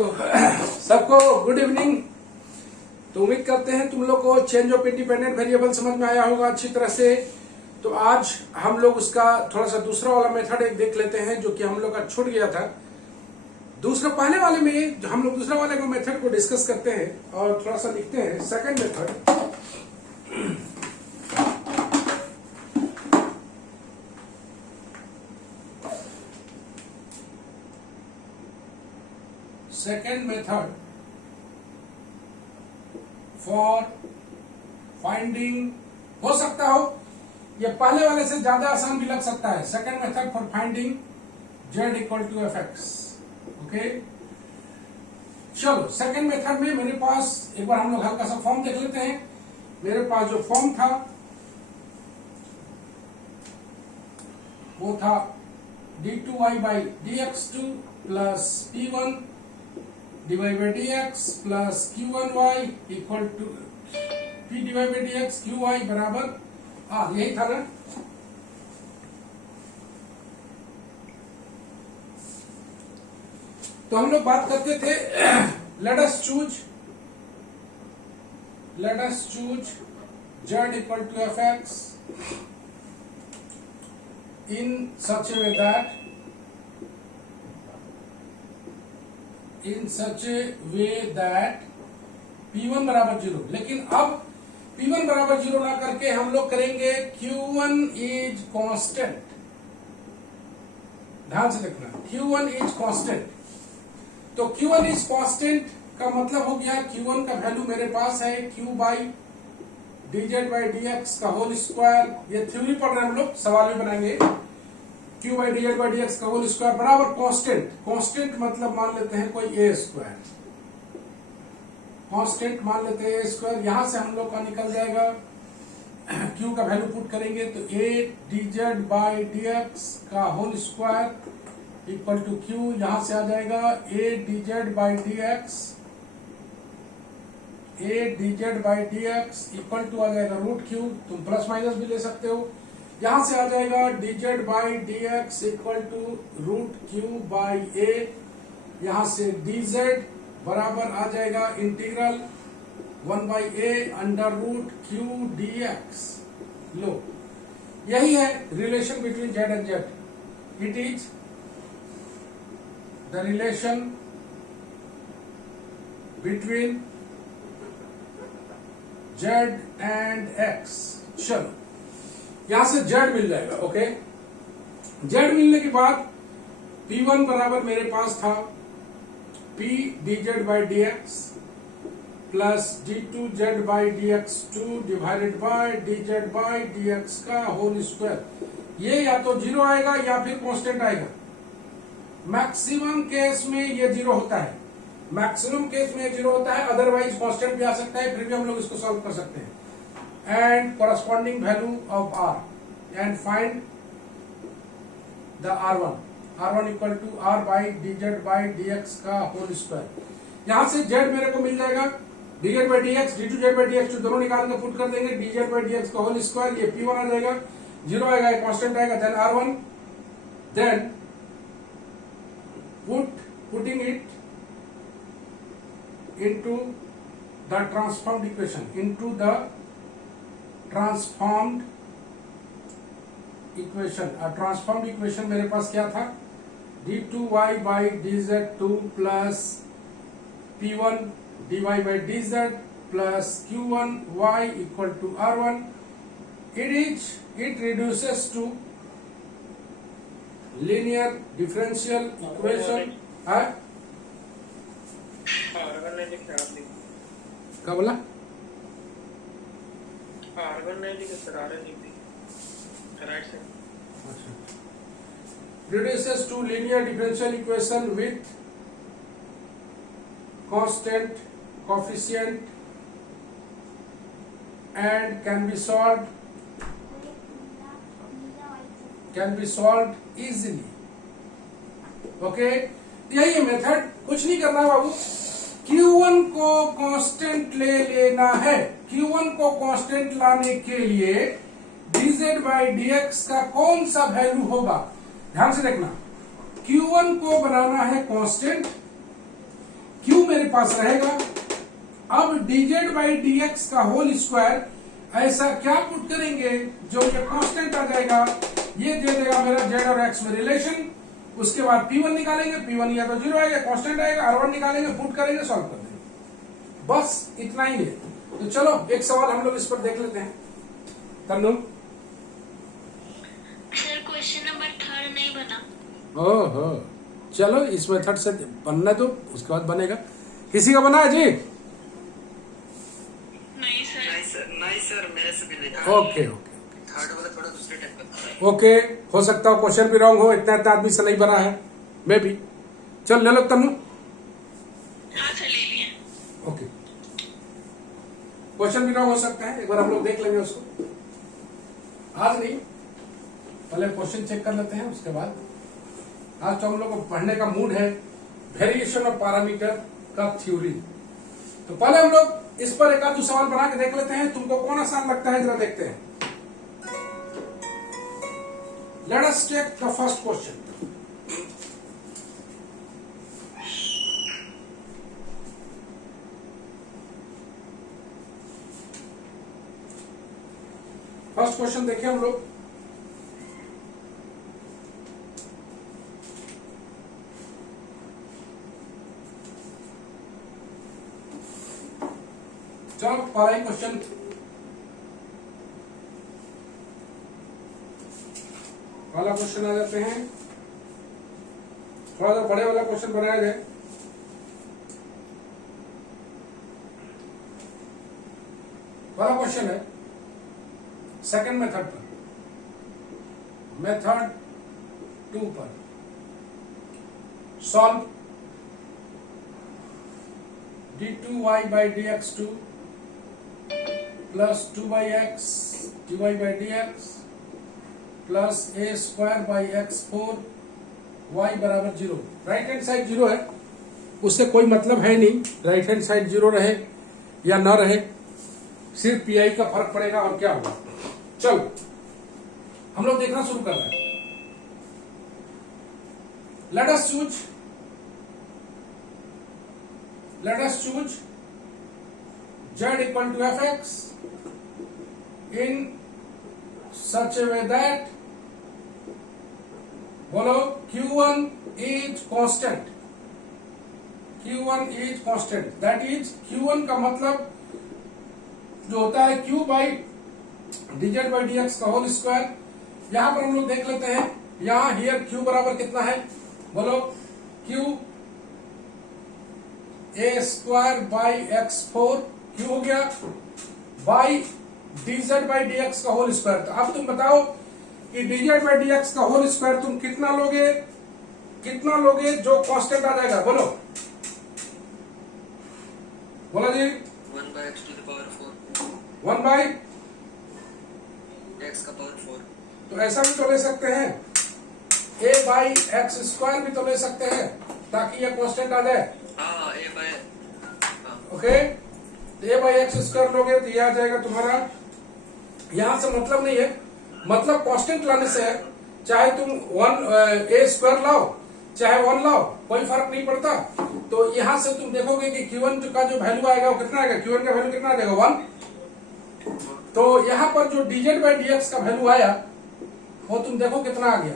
तो सबको good evening. तो उम्मीद करते हैं तुम लोग को चेंज ऑफ इंडिपेंडेंट वेरिएबल समझ में आया होगा अच्छी तरह से। तो आज हम लोग उसका थोड़ा सा दूसरा वाला मेथड एक देख लेते हैं जो कि हम लोग का छूट गया था। दूसरा पहले वाले में हम लोग दूसरा वाले को मेथड को डिस्कस करते हैं और थोड़ा सा लिखते हैं second method. Second method for finding, हो सकता हो ये पहले वाले से ज्यादा आसान भी लग सकता है। Second method for finding z equal to F X. Okay, चलो सेकेंड मेथड में मेरे पास एक बार हम लोग हल्का सा फॉर्म देख लेते हैं। मेरे पास जो फॉर्म था वो था d2y by dx2 plus p1 divide by dx plus q1y equal to p divide by dx qy बराबर यही था ना। तो हम लोग बात करते थे let us choose z equal to F X in such a way that P1 बराबर 0। लेकिन अब P1 बराबर 0 ना करके हम लोग करेंगे Q1 इज कांस्टेंट। ध्यान से देखना, Q1 इज कांस्टेंट। तो Q1 इज कांस्टेंट का मतलब हो गया Q1 का वैल्यू मेरे पास है Q by dz by dx का होल स्क्वायर। ये थ्योरी पढ़ रहे हैं हम लोग, सवाल भी बनाएंगे। Q by dz by dx का होल स्क्वायर बराबर कांस्टेंट। कांस्टेंट मतलब मान लेते हैं कोई a स्क्वायर, कांस्टेंट मान लेते हैं a स्क्वायर। यहां से हम लोग का निकल जाएगा Q का वैल्यू पुट करेंगे तो a dz बाई dx का whole square equal to Q। यहां से आ जाएगा a dz by dx equal to आ जाएगा रूट Q। तुम प्लस माइनस भी ले सकते हो। यहां से आ जाएगा dz by dx equal to root Q by a। यहां से dz बराबर आ जाएगा integral 1 by a under root Q dx। लो, यही है relation between z and z। It is the relation between z and x। चलो, यहां से z मिल जाएगा। ओके, z मिलने के बाद P1 बराबर मेरे पास था P dz by dx plus d2z by dx2 divided by dz by dx का होल स्क्वायर। ये या तो 0 आएगा या फिर कांस्टेंट आएगा। मैक्सिमम केस में ये 0 होता है, मैक्सिमम केस में 0 होता है, अदरवाइज कांस्टेंट भी आ सकता है। फिर भी हम लोग इसको सॉल्व कर सकते हैं। And corresponding value of r and find the r1 equal to r by dz by dx का होल स्क्वायर। यहां से z मेरे को मिल जाएगा dz by dx, d2z by dx दोनों निकाल के पुट कर देंगे dz by dx का होल स्क्वायर। ये p1 आ जाएगा, 0 आएगा, कांस्टेंट आएगा, then r1, then putting it into the transformed equation, transformed equation मेरे पास क्या था d2y by dz2 plus p1 dy by dz plus q1y equal to r1। It reduces to linear differential equation. क्या बोला? Reduces to linear differential equation with constant coefficient and can be solved easily. Okay, यही है method, कुछ नहीं करना बाबू। Q1 को constant ले लेना है। Q1 को कांस्टेंट लाने के लिए dz बाई dx का कौन सा वैल्यू होगा, ध्यान से देखना। Q1 को बनाना है कांस्टेंट, मेरे पास रहेगा। अब dz बाई dx का होल स्क्वायर, ऐसा क्या पुट करेंगे जो कि कांस्टेंट आ जाएगा, ये दे देगा मेरा z और x में रिलेशन। उसके बाद P1 निकालेंगे, P1 या तो 0 आएगा, कांस्टेंट आएगा, R1 निकालेंगे, पुट करेंगे, सॉल्व कर देंगे। बस इतना ही है। तो चलो एक सवाल हम लोग इस पर देख लेते हैं। तन्नू सर क्वेश्चन नंबर 3 नहीं बना। ओहो, चलो इस मेथड से बनना दो, उसके बाद बनेगा। किसी का बना है जी? नहीं सर। नहीं सर, मेरे से भी नहीं था। ओके ओके थर्ड वाला थोड़ा दूसरे टाइप का था। ओके, हो सकता हो क्वेश्चन भी रॉन्ग हो, इतना इतना आदमी से नहीं बना है, मे भी। चल ले लो तन्नू। हाँ सर, ले लिए। ओके, क्वेश्चन भी रॉन्ग हो सकता है, एक बार हम लोग देख लेंगे उसको। आज नहीं, पहले क्वेश्चन चेक कर लेते हैं, उसके बाद। आज तो हम लोग को पढ़ने का मूड है वेरिएशन ऑफ पैरामीटर का थ्योरी। तो पहले हम लोग इस पर एक आध सवाल बना के देख लेते हैं। तुमको कौन आसान लगता है, जरा देखते हैं। Let us take the first question. First question देखें हम लोग। चलो पहला ही क्वेश्चन, पहला क्वेश्चन आ जाते हैं। थोड़ा सा बड़े वाला क्वेश्चन बनाया जाए। पहला क्वेश्चन है सेकंड मेथड पर, मेथड 2 पर। Solve d2y by dx2 plus 2x dy by dx plus a square by x4 y बराबर 0। राइट हैंड साइड 0 है, उससे कोई मतलब है नहीं, राइट हैंड साइड 0 रहे या ना रहे, सिर्फ पी आई का फर्क पड़ेगा और क्या होगा। चलो हम लोग देखना शुरू कर रहे हैं। Let us choose z equal to fx in such a way that, बोलो, q1 is constant, q1 is constant, that is q1 का मतलब जो होता है q by dz by dx का होल स्क्वायर। यहां पर हम लोग देख लेते हैं, यहां हियर q बराबर कितना है, बोलो, q a square by x4, q हो गया, बाई dz बाई dx का होल स्क्वायर। तो अब तुम बताओ कि dz बाई dx का होल स्क्वायर तुम कितना लोगे जो कांस्टेंट आ जाएगा, बोलो जी। 1 by x to the power 4। 1 by x का पावर 4। तो ऐसा भी तो ले सकते हैं, a बाई एक्स स्क्वायर भी तो ले सकते हैं, ताकि ये कांस्टेंट आ जाए। हाँ, a by okay, a by x square लोगे तो ये आ जाएगा तुम्हारा। यहां से मतलब नहीं है, मतलब कांस्टेंट लाने से है, चाहे तुम 1 a स्क्वायर लाओ चाहे 1 लाओ, कोई फर्क नहीं पड़ता। तो यहां से तुम देखोगे कि Q1 का जो वैल्यू आएगा वो कितना आएगा, Q1 का वैल्यू कितना आ जाएगा, 1। तो यहां पर जो dz बाई dx का वैल्यू आया वो तुम देखो कितना आ गया,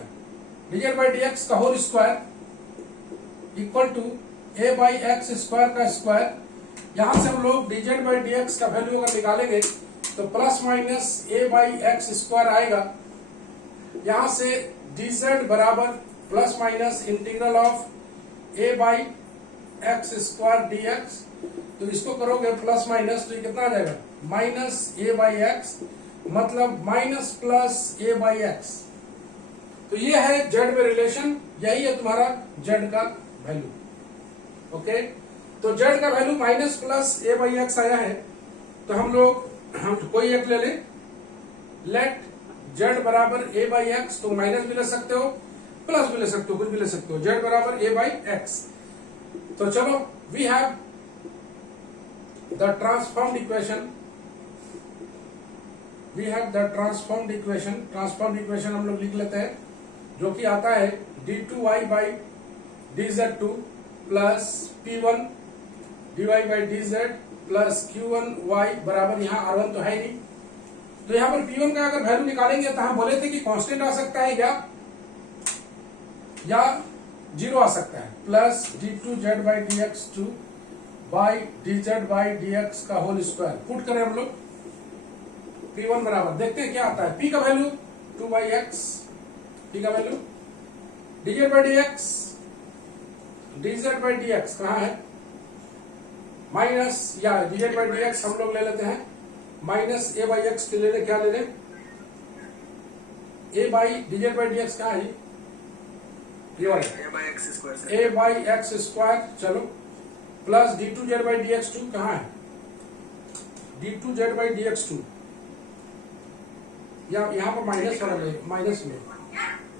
dz बाई dx का whole square equal to a by x square का स्क्वायर। यहां से हम लोग dz बाई dx का वैल्यू अगर निकालेंगे तो plus minus a by x square आएगा। यहां से dz बराबर plus minus integral of a by x square dx। तो इसको करोगे प्लस माइनस तो ये कितना आ जाएगा, माइनस a बाई एक्स, मतलब minus plus a by X. तो ये है z में रिलेशन, यही है तुम्हारा z का वैल्यू। ओके, तो z का value minus plus a by x आया है। तो हम लोग कोई एक ले लें, लेट z बराबर a बाई एक्स। तो माइनस भी ले सकते हो, प्लस भी ले सकते हो, कुछ भी ले सकते हो। z बराबर a बाई एक्स। तो चलो, we have the transformed equation, transformed equation हम लोग लिख लेते हैं, जो कि आता है d2y by dz2 plus p1 dy by dz plus q1y बराबर, यहाँ r1 तो है नहीं, तो यहाँ पर p1 का अगर वैल्यू निकालेंगे तो हम बोले थे कि कांस्टेंट आ सकता है या जीरो आ सकता है, plus d2z by dx2 by dz by dx का होल स्क्वायर। पुट करें हम लोग p1 बराबर, देखते हैं क्या आता है। p का वैल्यू 2/x, p का value dz by dx, dz by dx कहाँ है, माइनस, या dz बाई dx हम लोग ले लेते हैं माइनस a बाई एक्स ले लें, क्या ले लें, a by dz by dx कहाँ है, ये वाला a by x square a by x square, चलो, प्लस d2z बाई dx2 कहाँ है, d2z बाई dx2, या यहाँ पर माइनस वाला ले, माइनस में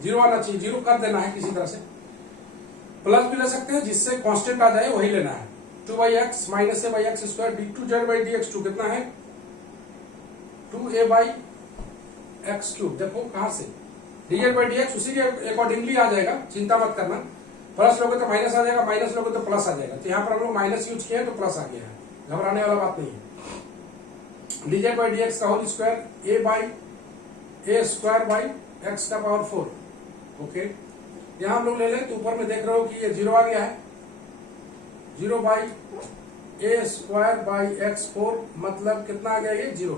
जीरो आना चाहिए, जीरो कर देना है किसी तरह से, प्लस भी ले सकते हैं, जिससे कांस्टेंट आ जाए वही लेना है। 2/x minus a by x square, d2z by dx2 कितना है, 2a बाई x3, देखो कहां से, dz बाई dx उसी के अकॉर्डिंगली आ जाएगा, चिंता मत करना, प्लस लोगे तो माइनस आ जाएगा, माइनस लोगे तो प्लस आ जाएगा, तो यहाँ पर हम लोग माइनस यूज किया है तो प्लस आ गया है, घबराने वाला बात नहीं है। dz बाई dx का whole square a by a square by x का पावर 4, ओके। यहाँ हम लोग ले लें तो ऊपर में देख रहे हो कि ये जीरो आ गया है, 0 by a square by x4, मतलब कितना आ गया ये, जीरो।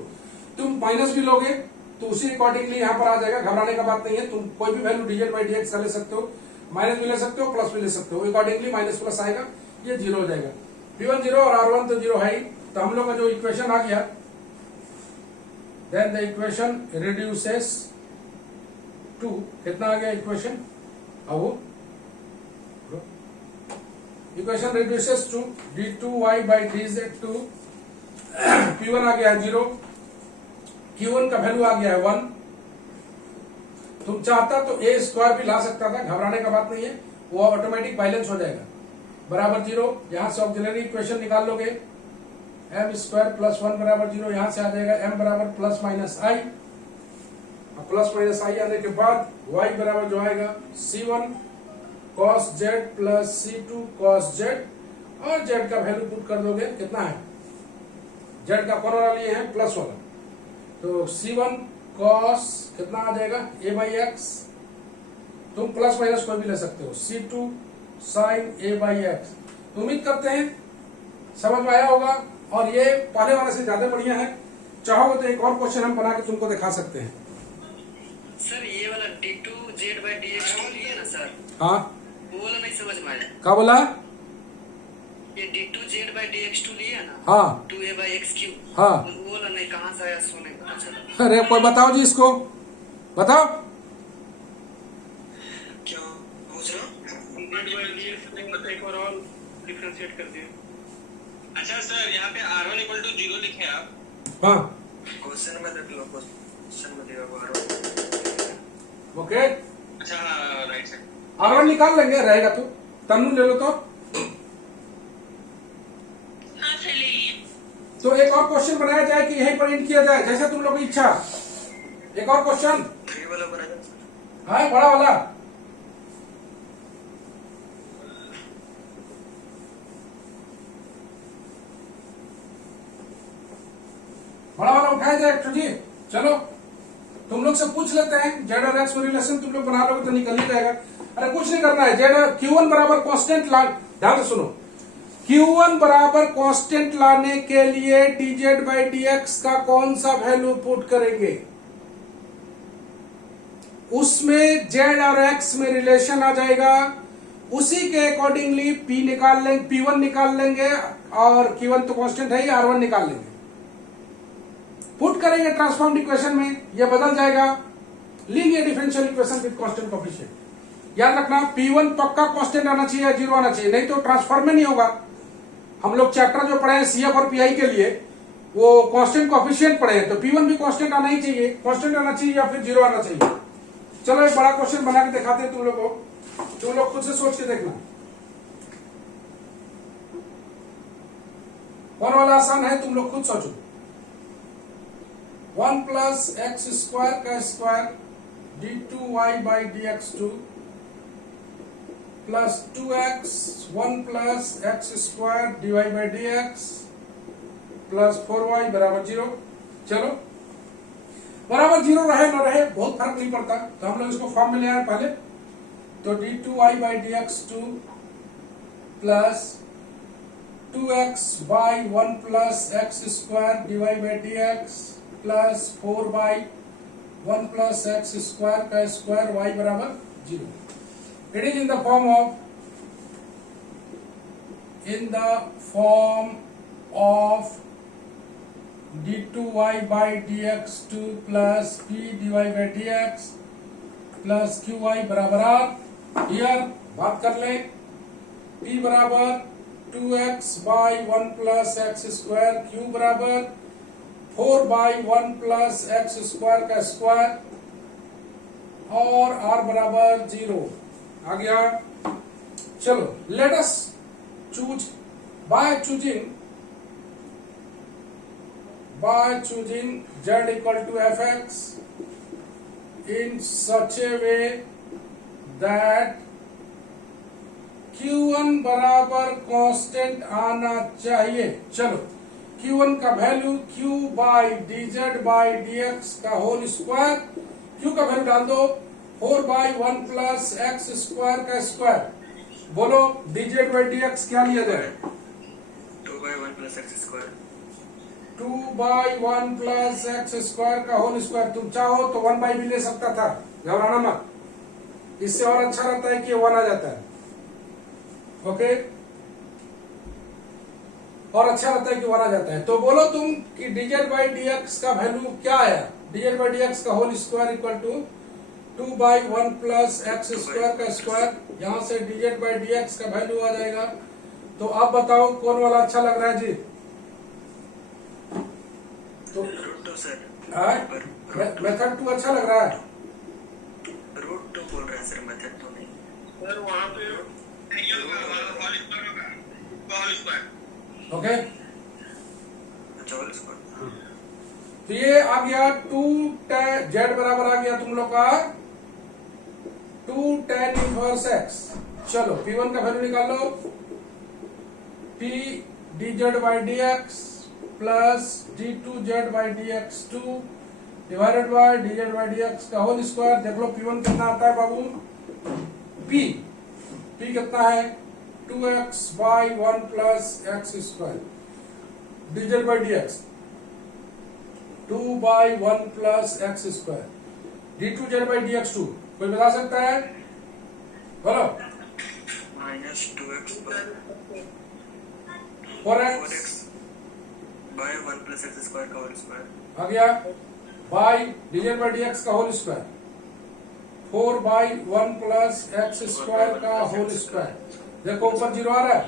तुम माइनस भी लोगे तो उसी अकॉर्डिंगली यहाँ पर आ जाएगा, घबराने का बात नहीं है, तुम कोई भी वैल्यू dz बाई dx का ले सकते हो, माइनस भी ले सकते हो, प्लस भी ले सकते हो, अकॉर्डिंगली माइनस प्लस आएगा, ये जीरो हो जाएगा। p1 जीरो और r1 तो जीरो है ही, तो हम लोग का जो इक्वेशन आ गया, then the equation reduces to, कितना आ गया इक्वेशन, अब वो equation reduces to d2y by dz2, p1 आ गया है जीरो, q1 का वैल्यू आ गया है 1, तुम चाहता तो a स्क्वायर भी ला सकता था, घबराने का बात नहीं है, वो ऑटोमेटिक बैलेंस हो जाएगा, बराबर जीरो, यहां से ऑक्सिलरी इक्वेशन निकाल लोगे, m स्क्वायर प्लस 1 बराबर जीरो, यहां से आ जाएगा m बराबर plus minus i, plus minus i आने के बाद y बराबर जो आएगा c1 cos z plus c2 cos z, और z का वैल्यू पुट कर दोगे, कितना है, z का कौन वाला लिए हैं, प्लस वाला, तो c1 cos कितना आ जाएगा, a बाई एक्स, तुम प्लस माइनस कोई भी ले सकते हो, c2 sin a by X. तो उम्मीद करते हैं समझ में आया होगा, और ये पहले वाले से ज्यादा बढ़िया है, चाहो तो एक और क्वेश्चन हम बना के तुमको दिखा सकते हैं। सर ये वाला d2z by dx2 लिए ना सर, हाँ, वो वाला नहीं समझ में आया, क्या बोला, ये d2z by dx2 लिए ना, हाँ 2a by x3, हाँ, वो वाला नहीं कहाँ से आया, सो नहीं पता चला। अरे कोई बताओ जी, इसको बताओ, क्यों पूछ रहे हो, एक और डिफरेंशिएट कर दिए। अच्छा सर, यहाँ पे r1 इक्वल टू 0 लिखे आप, हाँ क्वेश्चन में देख लो, क्वेश्चन में दिया हुआ ओके, अच्छा हाँ राइट साइड, r1 निकाल लेंगे, रहेगा तो, तन्नू ले लो तो। हाँ सर ले लिए। तो एक और क्वेश्चन बनाया जाए कि यही पर एंड किया जाए, जैसे तुम लोग की इच्छा, एक और क्वेश्चन 3 वाला बनाया सर, है, बड़ा वाला, बड़ा वाला उठाया जाए एक जी, चलो तुम लोग से पूछ लेते हैं, जेड और एक्स में रिलेशन तुम लोग बना लोगे तो निकल ही जाएगा। अरे कुछ नहीं करना है, जेड q1 बराबर कांस्टेंट ला, ध्यान से सुनो, q1 बराबर कांस्टेंट लाने के लिए dz बाई dx का कौन सा वैल्यू पुट करेंगे, उसमें z और x में रिलेशन आ जाएगा, उसी के अकॉर्डिंगली p निकाल लेंगे, p1 निकाल लेंगे, और q1 तो कांस्टेंट है ही, r1 निकाल लेंगे, पुट करेंगे ट्रांसफॉर्म्ड इक्वेशन में, यह बदल जाएगा linear differential equation with constant coefficient. याद रखना p1 पक्का कांस्टेंट आना चाहिए, जीरो आना चाहिए, नहीं तो ट्रांसफॉर्म में नहीं होगा। हम लोग चैप्टर जो पढ़े हैं CF और PI के लिए, वो कांस्टेंट कोएफिशिएंट पढ़े हैं, तो p1 भी कांस्टेंट आना ही चाहिए, कांस्टेंट आना चाहिए या फिर जीरो आना चाहिए। चलो एक बड़ा क्वेश्चन बना के दिखाते हैं तुम लोग को, तुम लोग खुद से सोच के देखना, कौन वाला आसान है, तुम लोग खुद सोचो। 1 प्लस एक्स स्क्वायर का square d2y by dx2 plus 2x 1 plus x square divide by d x plus 4y बराबर 0। चलो बराबर 0 रहे न रहे बहुत फर्क नहीं पड़ता, तो हम लोग इसको फॉर्म में ले आए पहले। तो d2y by d x 2 plus 2x by 1 plus x square divide by d x plus 4 by 1 plus x square का स्क्वायर y बराबर 0। It is in the form of d2y by dx2 plus p dy by dx plus qy बराबर r। Here बात कर ले, p बराबर 2x by 1 plus x square, q बराबर 4 by 1 plus x square का square और r बराबर 0 आ गया। चलो late us choose by choosing z equal to fx in such a way that q1 बराबर कांस्टेंट आना चाहिए। चलो q1 का value q by dz by dx का होल स्क्वायर, q का वैल्यू डाल दो 4 बाई 1 प्लस एक्स स्क्वायर का स्क्वायर। बोलो dz बाई dx क्या लिया जाए? 2 by 1 plus x square 2 by 1 plus x square का होल स्क्वायर। तुम चाहो तो 1 बाई भी ले सकता था, घबराना मत, इससे और अच्छा रहता है कि 1 आ जाता है। ओके, और अच्छा रहता है कि 1 आ जाता है। तो बोलो तुम कि dz बाई dx का वैल्यू क्या आया? dz बाई dx का whole square equal to 2 by 1 plus x square का स्क्वायर। यहां से dz बाई dx का वैल्यू आ जाएगा। तो अब बताओ कौन वाला अच्छा लग रहा है जी? तो रूट 2 सर, मेथड 2 अच्छा लग रहा है। रूट 2 बोल रहे हैं सर, मेथड 2 नहीं। सर वहाँ पे होल स्क्वायर। ओके, अच्छा होल स्क्वायर। तो ये आ गया 2 tan z बराबर आ गया तुम लोग का 2 tan इनवर्स x। चलो p1 का वैल्यू निकाल लो, p dz by dx plus d2z by dx2 divided by dz by dx का होल स्क्वायर। देख लो p1 कितना आता है बाबू? p कितना है? 2x by 1 plus x square dz by dx 2 by 1 plus x square d2z by dx2। कोई बता सकता है? बोलो। Minus 2x four 4x x by 1 plus x square का होल स्क्वायर आ गया बाई dz बाई dx का whole square 4 by 1 plus x square का होल स्क्वायर। देखो ऊपर 0 आ रहा है।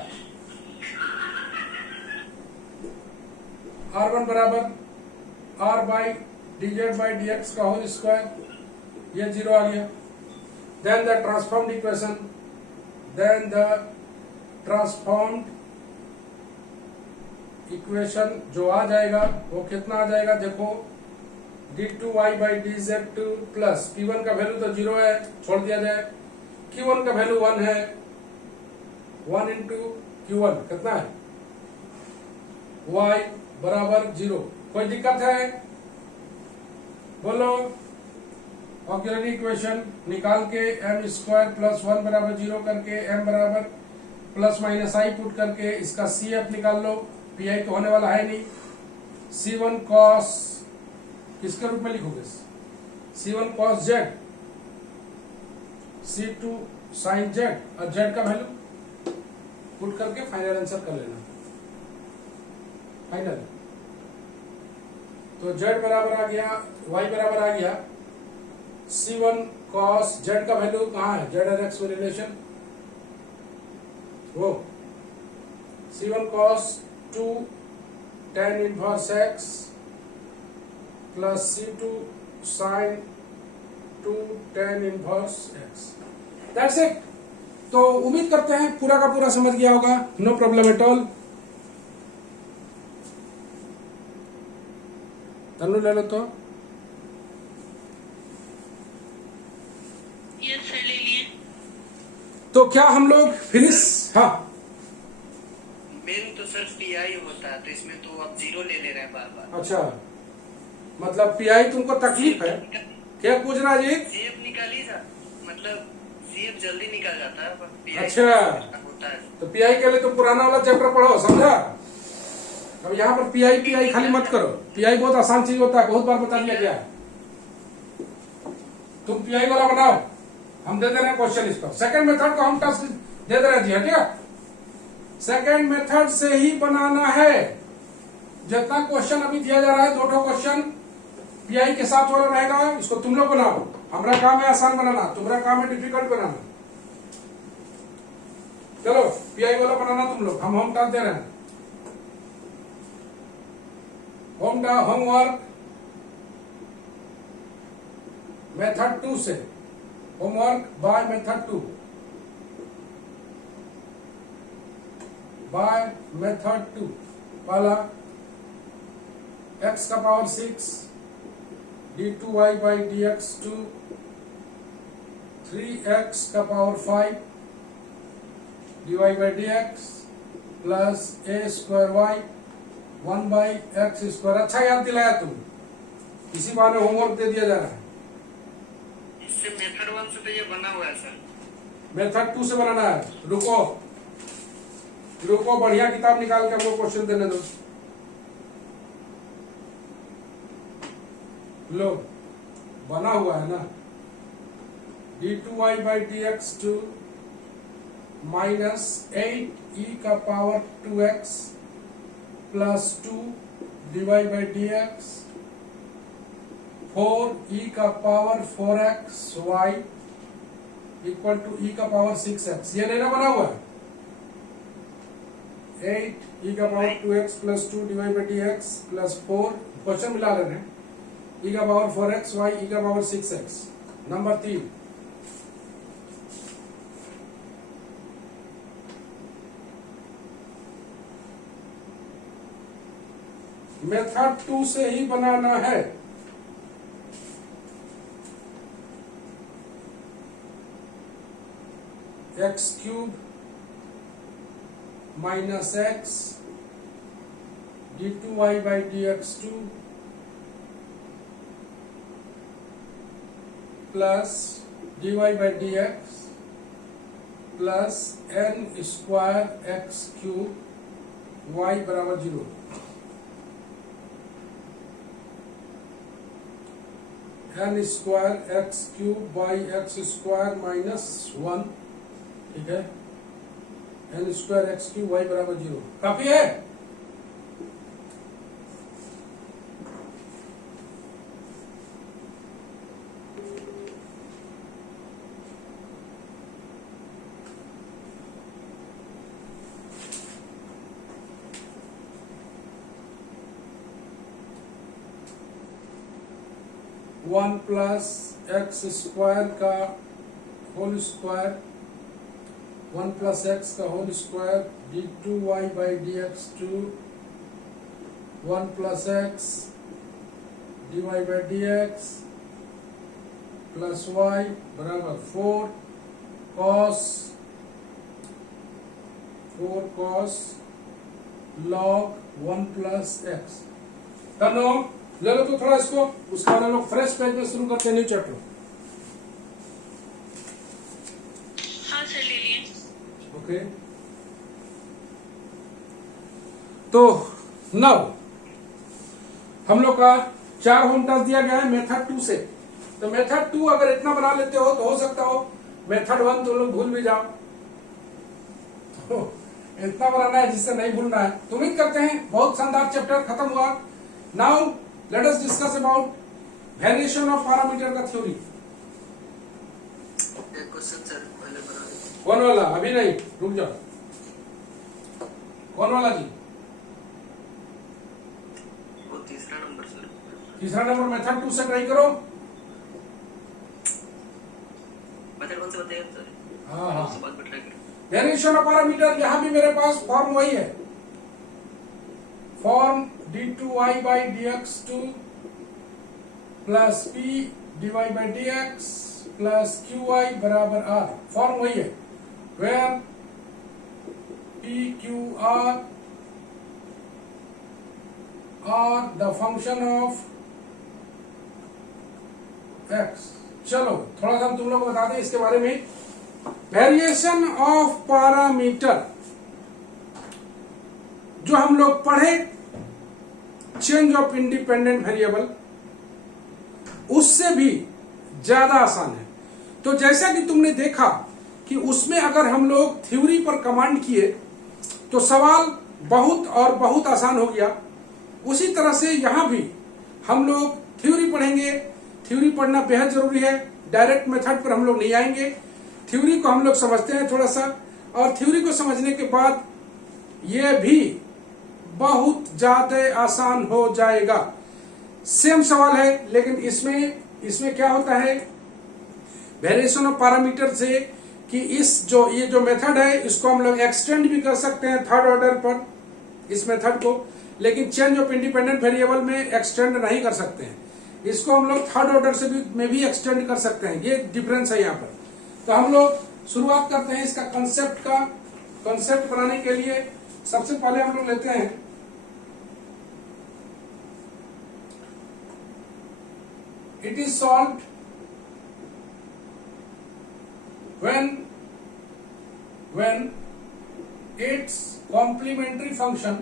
r1 बराबर r by dz by dx का होल स्क्वायर, ये 0 आ गया। देन द ट्रांसफॉर्म्ड इक्वेशन, जो आ जाएगा वो कितना आ जाएगा? देखो d2y by dz2 plus p1 का वैल्यू तो 0 है, छोड़ दिया जाए। q1 का वैल्यू 1 है, 1 इंटू q1 कितना है? y बराबर 0। कोई दिक्कत है? बोलो। ऑक्सिलरी इक्वेशन निकाल के m स्क्वायर प्लस 1 बराबर 0 करके m बराबर प्लस माइनस i पुट करके इसका CF निकाल लो। pi तो होने वाला है नहीं। C1 cos किसके रूप में लिखोगे? C1 cos z, C2 sin z और z का वैल्यू पुट करके फाइनल आंसर कर लेना। फाइनल तो z बराबर आ गया, y बराबर आ गया C1 cos z का वैल्यू कहाँ है? z और x में रिलेशन, वो C1 cos 2 tan inverse x plus C2 sin 2 tan inverse x। That's it. तो उम्मीद करते हैं पूरा का पूरा समझ गया होगा। No problem at all. तनु ले लो तो। यस सर ले लिए। तो क्या हम लोग फिनिश? हाँ मेन तो सर पीआई होता है, तो इसमें तो आप जीरो ले रहे हैं बार बार। अच्छा, मतलब पीआई तुमको तकलीफ है क्या पूछ रहा जी? सीएफ निकाली सर, मतलब सीएफ जल्दी निकल जाता है पर PI अच्छा, होता है। तो पीआई के लिए तो पुराना वाला चैप्टर पढ़ो, समझा? अब यहाँ पर पीआई खाली मत करो। पीआई बहुत आसान चीज होता है, बहुत बार बता दिया गया है। तुम पीआई वाला बनाओ, हम दे दे रहे हैं क्वेश्चन इस पर। सेकंड मेथड को हम टास्क दे दे रहे हैं जी, ठीक है? सेकंड मेथड से ही बनाना है। जितना क्वेश्चन अभी दिया जा रहा है, 2 क्वेश्चन पीआई के साथ वाला रहेगा, इसको तुम लोग बनाओ। हमारा काम है आसान बनाना, तुम्हारा काम है डिफिकल्ट बनाना। चलो पीआई वाला बनाना तुम लोग, हम होम टास्क दे रहे हैं। होमवर्क मेथड 2 से, homework by method 2, by method 2। पहला x का power 6 d2y by dx2, 3x का power 5 dy by dx plus a square y 1 by x square. अच्छा याद दिलाया तुम, इसी बहाने होमवर्क दे दिया जा रहा है। इससे मेथड 1 से तो ये बना हुआ है सर। मेथड 2 से बनाना है। रुको बढ़िया किताब निकाल के हमको क्वेश्चन देने दो। लो बना हुआ है ना, d2y by dx2 minus 8e का power 2x plus 2 dy by dx, 4e का power 4x y equal to e का पावर 6x। ये नहीं ना बना हुआ है? 8e का power 2x plus 2 dy by dx plus 4, question मिला लेने, e का पावर 4x y e का पावर 6x। नंबर 3, मेथड 2 से ही बनाना है। x cube minus x d2y by dx2 plus dy by dx plus n square x cube y बराबर 0। n square x cube by x square minus 1, ठीक है? n square x cube y बराबर 0 काफी है? वन प्लस एक्स स्क्वायर का whole square, 1 plus x का whole square d2y by dx2, 1 plus x dy by dx plus y बराबर 4 cos log 1 plus x. करना ले लो तो थोड़ा इसको, उसके बाद हम लोग फ्रेश पेज में शुरू करते हैं न्यू चैप्टर। हाँ सर ले लिए। ओके, तो नाउ हम लोग का 4 होम टास्क दिया गया है मेथड 2 से। तो मेथड 2 अगर इतना बना लेते हो तो हो सकता हो मेथड 1 तो लोग भूल भी जाओ। तो इतना बनाना है जिससे नहीं भूलना है। तो उम्मीद करते हैं बहुत शानदार चैप्टर खत्म हुआ। Now let us discuss about variation of parameter का थ्योरी। एक क्वेश्चन सर पहले बना दीजिए। कौन वाला? अभी नहीं, रुक जाओ। कौन वाला जी? वो तीसरा नंबर सर। तीसरा नंबर मेथड 2 से ट्राई करो। मेथड 1 से बताइए सर। हाँ हाँ, उसके बाद में ट्राई करें। वेरिएशन ऑफ पैरामीटर, यहां भी मेरे पास फॉर्म वही है, form d2y by dx2 plus p dy by dx plus qy बराबर r, फॉर्म वही है। where p q r are the function of x। चलो थोड़ा सा हम तुम लोग को बता दें इसके बारे में। वेरिएशन ऑफ पैरामीटर जो हम लोग पढ़े चेंज ऑफ इंडिपेंडेंट वेरिएबल, उससे भी ज्यादा आसान है। तो जैसा कि तुमने देखा कि उसमें अगर हम लोग थ्योरी पर कमांड किए तो सवाल बहुत और बहुत आसान हो गया। उसी तरह से यहां भी हम लोग थ्योरी पढ़ेंगे। थ्योरी पढ़ना बेहद जरूरी है, डायरेक्ट मेथड पर हम लोग नहीं आएंगे। थ्योरी को हम लोग समझते हैं थोड़ा सा, और थ्योरी को समझने के बाद यह भी बहुत ज्यादा आसान हो जाएगा। सेम सवाल है, लेकिन इसमें क्या होता है, वेरिएशन ऑफ पैरामीटर से कि ये जो मेथड है इसको हम लोग एक्सटेंड भी कर सकते हैं थर्ड ऑर्डर पर इस मेथड को, लेकिन चेंज ऑफ इंडिपेंडेंट वेरिएबल में एक्सटेंड नहीं कर सकते हैं। इसको हम लोग थर्ड ऑर्डर से भी एक्सटेंड कर सकते हैं। ये डिफरेंस है यहाँ पर। तो हम लोग शुरुआत करते हैं इसका कंसेप्ट बनाने के लिए। सबसे पहले हम लोग लेते हैं it is solved when its complementary function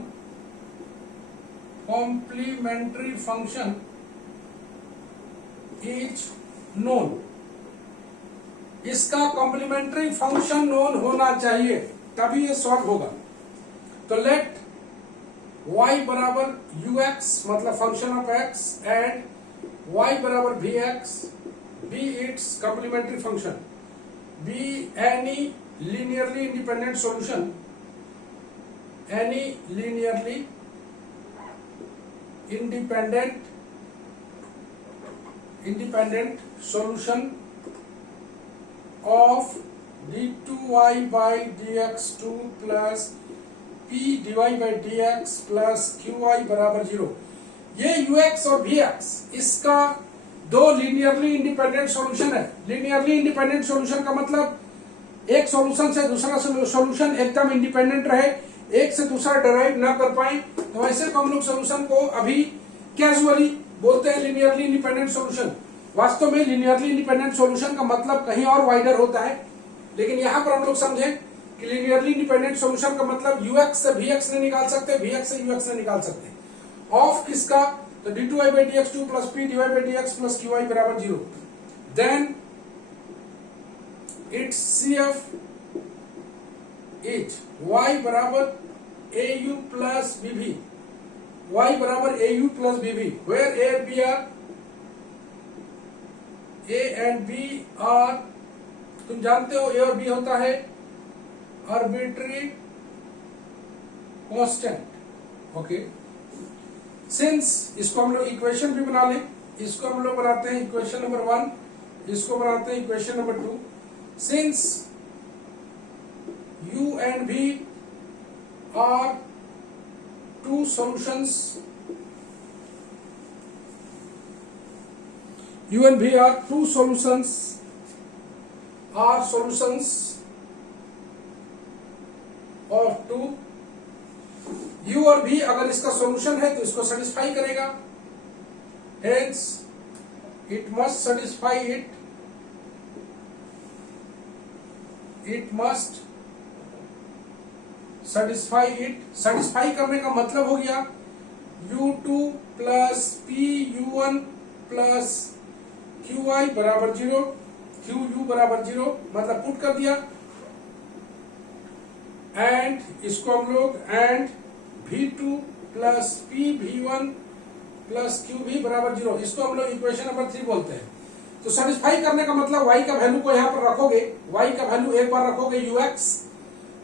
is known। इसका कॉम्प्लीमेंट्री फंक्शन नोन होना चाहिए तभी ये सॉल्व होगा। तो लेट y बराबर ux मतलब function of x and y बराबर vx be its complementary function, be any linearly independent solution of d2y by dx2 plus p dy by dx plus qy बराबर 0। ये ux और vx इसका दो linearly independent solution है। Linearly independent solution का मतलब एक सॉल्यूशन से दूसरा सॉल्यूशन एकदम इंडिपेंडेंट रहे, एक से दूसरा डेराइव ना कर पाए, तो ऐसे को हम लोग सॉल्यूशन को अभी कैजुअली बोलते हैं लीनियरली इंडिपेंडेंट सॉल्यूशन। वास्तव में लीनियरली इंडिपेंडेंट सॉल्यूशन का मतलब कहीं और वाइडर होता है, लेकिन यहां पर हम लोग समझे कि लीनियरली इंडिपेंडेंट सॉल्यूशन का मतलब ux से vx नहीं निकाल सकते, vx से ux नहीं निकाल सकते। ऑफ किसका, तो d2y by dx2 plus p dy by dx plus qy बराबर 0। Then its CF is y बराबर AU plus BB, y बराबर AU plus BB, where A and B are A and B are, तुम जानते हो A और B होता है arbitrary constant। Okay, since इसको हम लोग इक्वेशन भी बना लें, इसको हम लोग बनाते हैं इक्वेशन नंबर 1, इसको बनाते हैं equation number 2। Since u and v are two solutions, u and v are solutions of two। u और v अगर इसका सॉल्यूशन है तो इसको सेटिस्फाई करेगा, hence it must satisfy it। Satisfy करने का मतलब हो गया u2 plus pU1 plus qy बराबर 0, qu बराबर 0 मतलब पुट कर दिया। एंड इसको हम लोग and v2 plus pV1 plus qv बराबर 0, इसको हम लोग इक्वेशन नंबर 3 बोलते हैं। तो सेटिस्फाई करने का मतलब y का वैल्यू को यहाँ पर रखोगे, y का वैल्यू एक बार रखोगे ux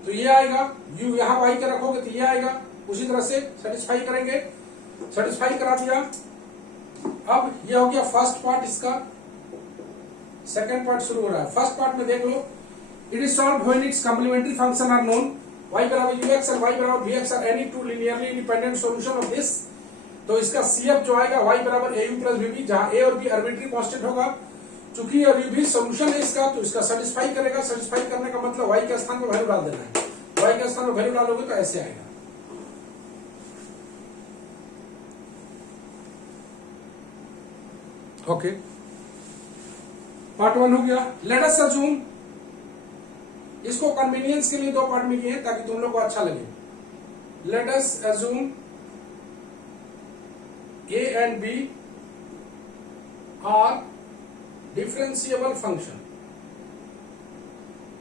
तो ये आएगा, u यहाँ y का रखोगे तो ये आएगा। उसी तरह से सेटिस्फाई करेंगे, सेटिस्फाई करा दिया। अब ये हो गया फर्स्ट पार्ट, इसका सेकंड पार्ट शुरू हो रहा है। फर्स्ट पार्ट में देख लो, it is solved when its complementary function are known, y बराबर ux और y बराबर vx are any two linearly independent solution of this. तो इसका CF जो आएगा y बराबर AU प्लस BB, जहां A और B आर्बिट्री कांस्टेंट होगा। चूंकि अभी भी सोल्यूशन है इसका, तो इसका सेटिस्फाई करेगा। सेटिस्फाई करने का मतलब y के स्थान पर वैल्यू डाल देना है। y के स्थान पर वैल्यू डालोगे तो ऐसे आएगा। ओके, पार्ट 1 हो गया। लेट अस अज्यूम, इसको कन्वीनियंस के लिए दो पार्ट में किए हैं ताकि तुम लोग को अच्छा लगे। Let us assume a and b are differentiable function.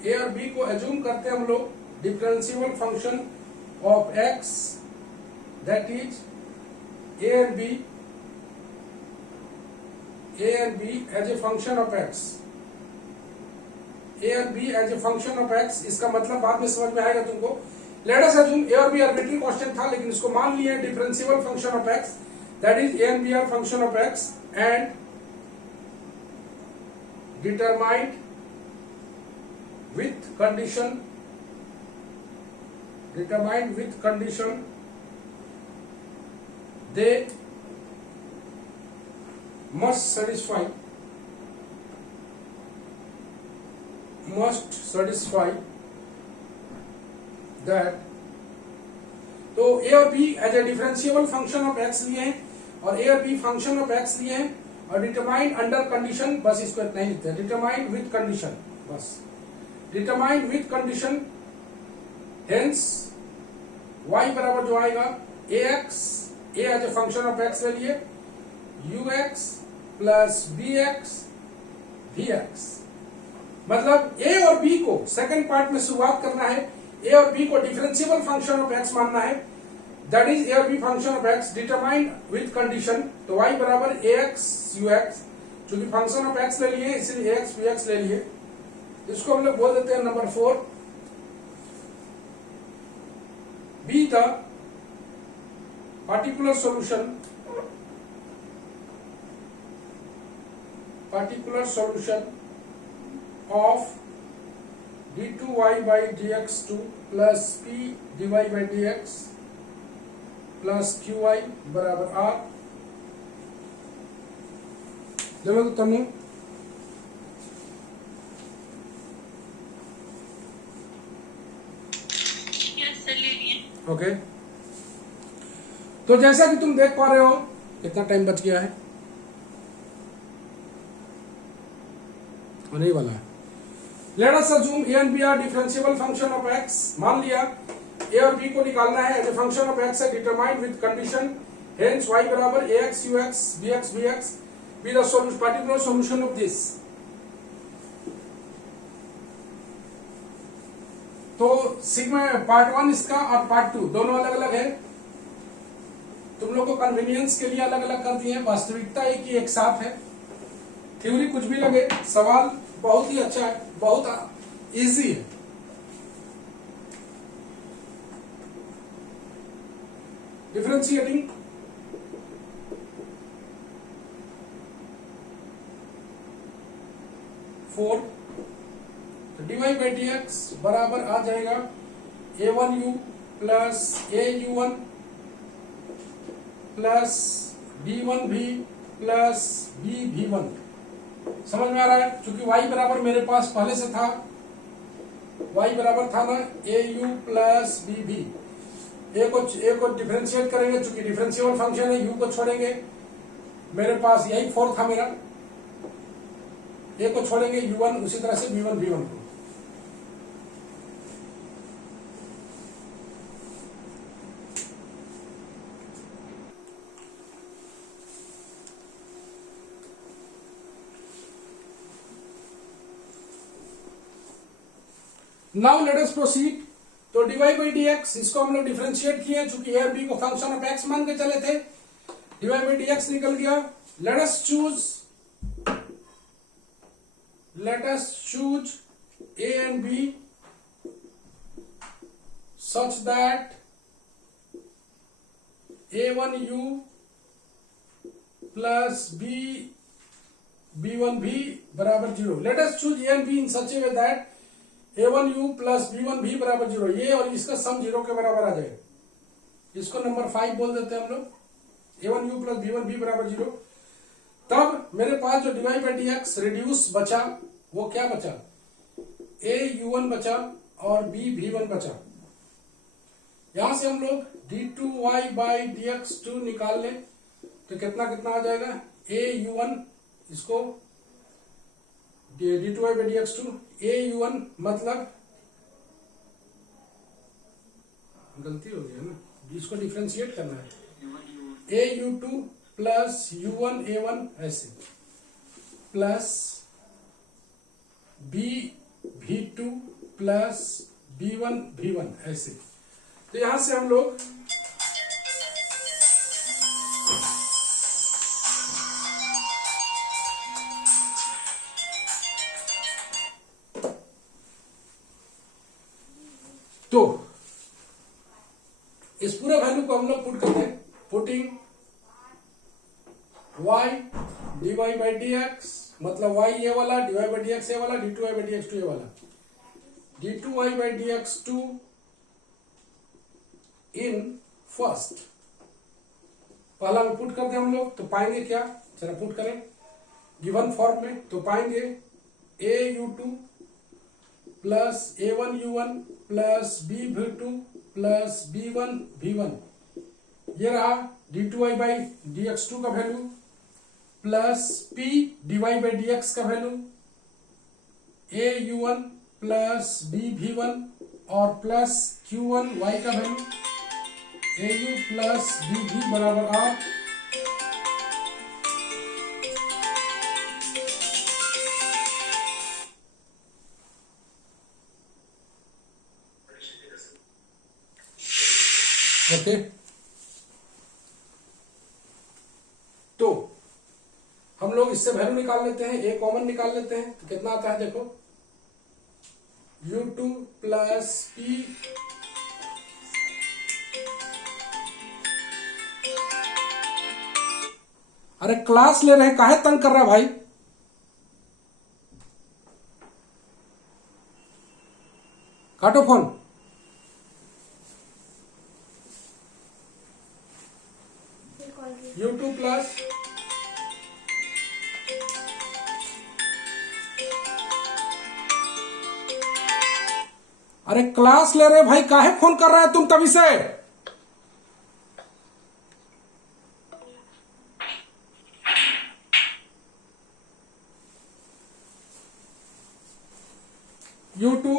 a और b को एज्यूम करते हैं हम लोग differentiable function of x, that is a and b as a function of x। a और b as a function of x, इसका मतलब बाद में समझ में आएगा तुमको। लेट अस अज्यूम a और b आर्बिट्ररी कांस्टेंट था, लेकिन इसको मान लिए differentiable function of x, that is a and b are function of x and determined with condition they must satisfy that। तो a और b as a differentiable function of x लिए हैं और a और b फंक्शन ऑफ x लिए हैं और determined under condition, बस इसको इतना ही लिखते हैं, डिटरमाइंड विथ कंडीशन, बस determined with condition. Hence y बराबर जो आएगा ax, a as a function of x ले लिए, ux प्लस bx vx। मतलब a और b को सेकंड पार्ट में शुरुआत करना है, a और b को डिफरेंशिएबल फंक्शन ऑफ x मानना है, दैट इज a और b function of x determined with condition. तो y बराबर ax ux, चूंकि फंक्शन ऑफ x ले लिए इसलिए ax bx ले लिए। इसको हम लोग बोल देते हैं number 4। Be the particular solution of d2y by dx2 plus p dy by dx plus qy बराबर r। चलो तो तनु यस सर, ले लिए। ओके। तो जैसा कि तुम देख पा रहे हो, कितना टाइम बच गया है, होने ही वाला है। Let us assume a and b are differentiable function of x। मान लिया a और b को निकालना है as a function of x है, determined with condition, hence y बराबर ax ux bx vx be the solution particular solution of this. तो sigma part 1 इसका और पार्ट 2 दोनों अलग अलग है। तुम लोग को कन्वीनियंस के लिए अलग अलग कर दिए हैं, वास्तविकता एक ही एक साथ है। थ्योरी कुछ भी लगे, सवाल बहुत ही अच्छा है, बहुत इजी है। Differentiating four, dy by d x बराबर आ जाएगा a1u plus au1 plus b1v plus bv1। समझ में आ रहा है? क्योंकि y बराबर मेरे पास पहले से था, y बराबर था ना au प्लस bv। a को डिफरेंशिएट करेंगे, चूंकि डिफरेंशिएबल फंक्शन है, u को छोड़ेंगे, मेरे पास यही 4 था मेरा, a को छोड़ेंगे u1, उसी तरह से b1 v1 को। Now let us proceed. तो dy बाई डी एक्स, इसको हम लोग डिफरेंशिएट किए, चूंकि a और b को फंक्शन ऑफ x मान के चले थे, dy बाई डी एक्स निकल गया। Late us choose a and b such that a1u plus b1v बराबर 0। Late us choose a and b in such a way that a1u plus b1v बराबर 0। ये और इसका सम 0 के बराबर आ जाए। इसको नंबर 5 बोल देते हैं हम लोग, a1u plus b1v बराबर 0। तब मेरे पास जो dy by d x reduce बचा वो क्या बचा, a u1 बचा और b v1 बचा। यहां से हम लोग d2y by d x to निकाल लें तो कितना कितना आ जाएगा, a u1, इसको d2y by d x two a u1 मतलब गलती हो गई है ना, इसको डिफ्रेंशिएट करना है, a u2 plus u1 a1 ऐसे plus b v2 plus b1 v1 ऐसे। तो यहां से हम लोग तो इस पूरे वैल्यू को हम लोग पुट करते हैं, putting y dy by d x मतलब y ये वाला, dy बाई डी एक्स ये वाला, d2y by d x to ये वाला, d2y by d x two in first, पहला में पुट करते हैं हम लोग तो पाएंगे क्या, चलो पुट करें गिवन फॉर्म में, तो पाएंगे a u2 plus a1 u1 plus b v2 plus b1 v1, ये रहा d2y by d x two का value plus p dy by d x का value, a u1 plus b v1 और plus q1 y का value, au plus b v बराबर r। Okay, तो हम लोग इससे वैल्यू निकाल लेते हैं, a कॉमन निकाल लेते हैं तो कितना आता है देखो, u2 प्लस p अरे क्लास ले रहे हैं, काहे तंग कर रहा है भाई, काटो फोन। u2 प्लस अरे क्लास ले रहे भाई, काहे फोन कर रहे हैं तुम तभी से, u2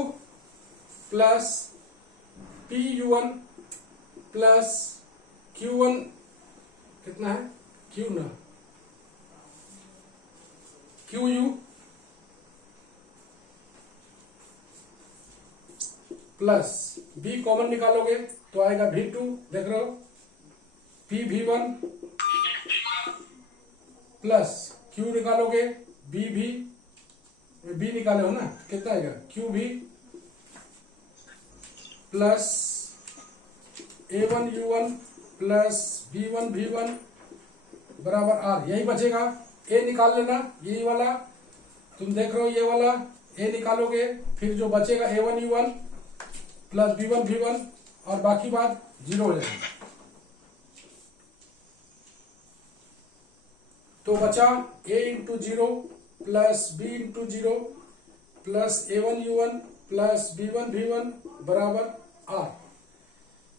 plus pu1 plus q1 कितना है, q ना qu प्लस b कॉमन निकालोगे तो आएगा v2, देख रहे हो, p v1 प्लस q निकालोगे b निकाले हो ना, कितना आएगा q v plus a1 u1 plus b1 v1 बराबर r, यही बचेगा, a निकाल लेना, यही वाला तुम देख रहे हो, ये वाला a निकालोगे फिर जो बचेगा a1 u1 plus b1 v1 और बाकी बात जीरो हो जाएगा। तो बचा a into zero plus b into zero plus a1 u1 plus b1 v1 बराबर r।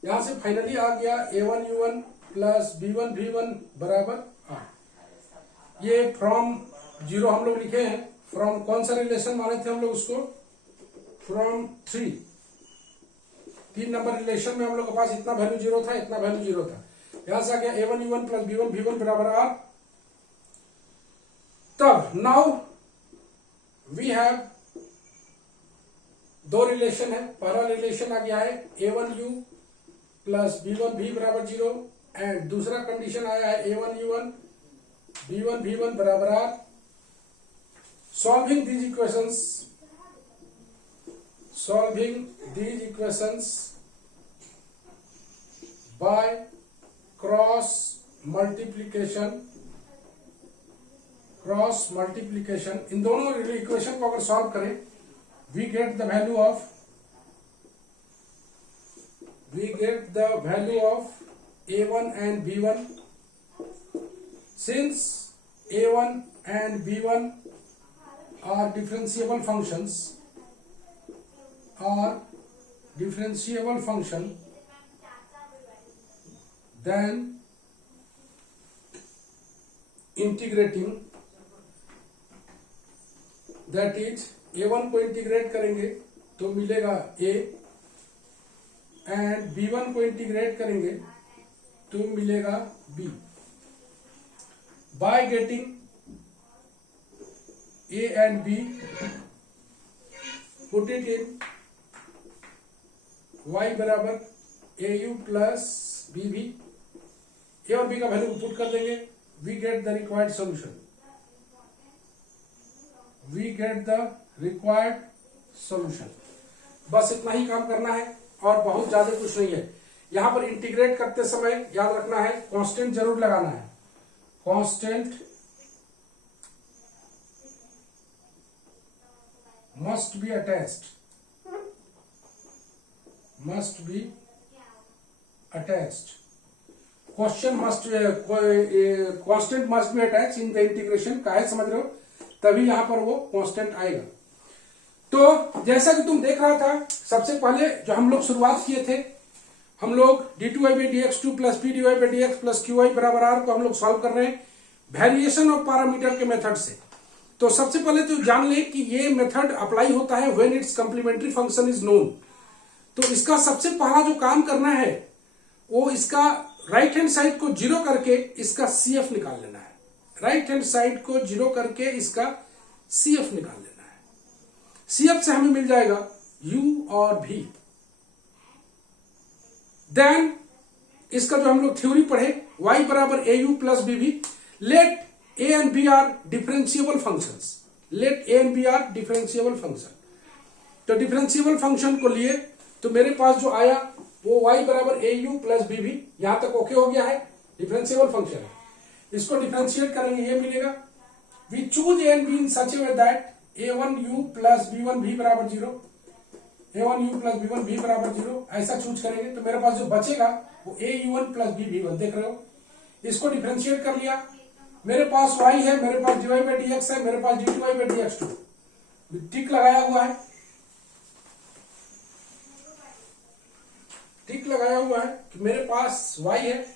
यहां से फाइनली आ गया a1 u1 plus b1 v1 बराबर r। ये फ्रॉम जीरो हम लोग लिखे हैं, फ्रॉम कौन सा रिलेशन माने थे हम लोग उसको, फ्रॉम 3 नंबर रिलेशन में हम लोग के पास इतना वैल्यू जीरो था, इतना वैल्यू जीरो था, यहां से आ गया a1 u1 plus b1 v1 बराबर r। तब नाउ वी हैव दो रिलेशन है, पहला रिलेशन आ गया है a1u प्लस b1 v बराबर 0 एंड दूसरा कंडीशन आया है a1 u1 b1 v1 बराबर r। Solving these equations by cross multiplication, इन दोनों इक्वेशन को अगर सॉल्व करें we get the value of a1 and b1। since a1 and b1 are differentiable functions, then integrating, that is a1 को integrate करेंगे तो मिलेगा a and b1 को integrate करेंगे तो मिलेगा b. By getting a and b, put it in y बराबर au plus bb. a और b का वैल्यू पुट कर देंगे, we get the required solution. बस इतना ही काम करना है और बहुत ज्यादा कुछ नहीं है. यहां पर इंटीग्रेट करते समय याद रखना है कांस्टेंट जरूर लगाना है. Constant must be attached. Constant must be attached in the integration. काहे समझ रहे हो? तभी यहां पर वो कांस्टेंट आएगा. तो जैसा कि तुम देख रहा था, सबसे पहले जो हम लोग शुरुआत किए थे, हम लोग d2y/dx2 plus p/dx plus qy बराबर r को हम लोग सॉल्व कर रहे हैं वेरिएशन ऑफ पैरामीटर के मेथड से. तो सबसे पहले तो जान ले कि ये मेथड अप्लाई होता है when its complementary function is known. तो इसका सबसे पहला जो काम करना है वो इसका राइट हैंड साइड को जीरो करके इसका CF निकाल लेना है. राइट हैंड साइड को जीरो करके इसका CF निकाल लेना है. CF से हमें मिल जाएगा U और V. देन इसका जो हम लोग थ्योरी पढ़े y बराबर AU प्लस BB. लेट A and B are differentiable functions. तो डिफरेंशिएबल फंक्शन को लिए तो मेरे पास जो आया वो y बराबर AU प्लस BB. यहां तक ओके हो गया है, डिफरेंशिएबल फंक्शन है. इसको डिफरेंशिएट करेंगे, ये मिलेगा. We choose A and B in such a way that A1U plus B1V बराबर 0, A1U प्लस B1V बराबर 0 ऐसा चूज करेंगे. तो मेरे पास जो बचेगा वो AU1 प्लस BV1. देख रहे हो, इसको डिफरेंशिएट कर लिया. मेरे पास y है, मेरे पास dy/dx है, मेरे पास dy/dx2. टिक लगाया हुआ है, टिक लगाया हुआ है कि मेरे पास y है,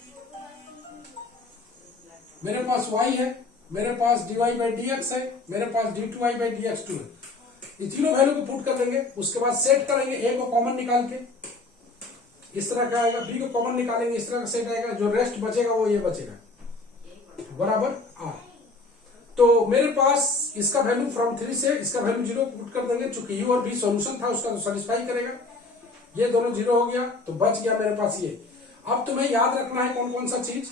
मेरे पास y है, मेरे पास dy/dx है, मेरे पास d2y/dx2 है. ये तीनों वैल्यू को पुट कर देंगे. उसके बाद सेट करेंगे. a को कॉमन निकाल के इस तरह का आएगा, b को कॉमन निकालेंगे, इस तरह का सेट आएगा. जो रेस्ट बचेगा वो ये बचेगा बराबर r. तो मेरे पास इसका वैल्यू फ्रॉम 3 से इसका वैल्यू 0 पुट कर देंगे. चूंकि u और v सॉल्यूशन था उसका तो सेटिस्फाई करेगा. ये दोनों 0 हो गया तो बच गया मेरे पास ये. अब तुम्हें याद रखना है कौन कौन सा चीज.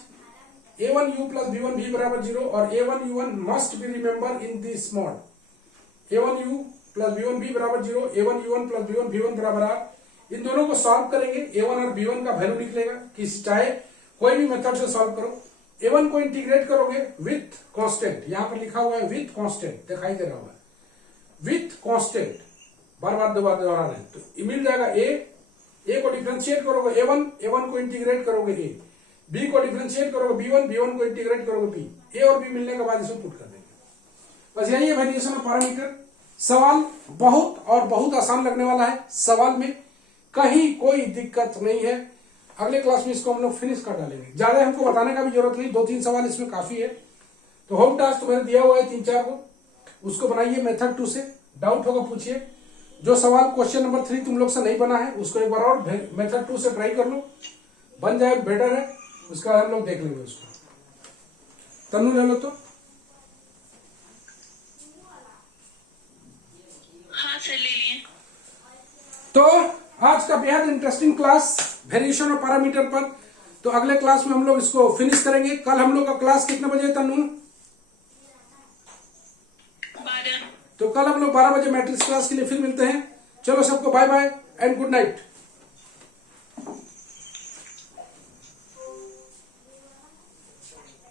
a1u प्लस b1v बराबर 0 और a1u1 must be remember in this mod. a1u plus b1v बराबर 0, a1u1 प्लस b1v1 बराबर r. इन दोनों को सॉल्व करेंगे. a1 और b1 का वैल्यू निकलेगा. कि चाहे कोई भी मेथड से सॉल्व करो. a1 को इंटीग्रेट करोगे विथ कांस्टेंट. यहां पर लिखा हुआ है विथ कांस्टेंट, दिखाई दे रहा होगा. विथ कांस्टेंट बार बार दोहरा रहे हैं तो मिल जाएगा a को डिफरेंशिएट करोगे a1 को इंटीग्रेट करोगे a, b को डिफरेंशिएट करोगे b1 को इंटीग्रेट करोगे b. a और b मिलने के बाद इसको पुट कर देंगे. बस यही है वेरिएशन ऑफ पैरामीटर. सवाल बहुत और बहुत आसान लगने वाला है. सवाल में कहीं कोई दिक्कत नहीं है. अगले क्लास में इसको हम लोग फिनिश कर डालेंगे. ज्यादा हमको बताने का भी जरूरत नहीं, 2-3 सवाल इसमें काफी है. तो होम टास्क तो मैंने दिया हुआ है 3-4 को, उसको बनाइए मेथड 2 से. डाउट होगा पूछिए. जो सवाल क्वेश्चन नंबर 3 तुम लोग से नहीं बना है उसको एक बार और मेथड 2 से ट्राई कर लो, बन जाए बेटर है. उसका हम लोग देख लेंगे उसको. तनु ले लो तो. हाँ सर ले लिए. तो आज का बेहद interesting class variation of parameter पर. तो अगले क्लास में हम लोग इसको फिनिश करेंगे. कल हम लोग का क्लास कितने बजे तनु? 12. तो कल हम लोग 12 बजे मैट्रिक्स क्लास के लिए फिर मिलते हैं. चलो सबको bye bye and good night.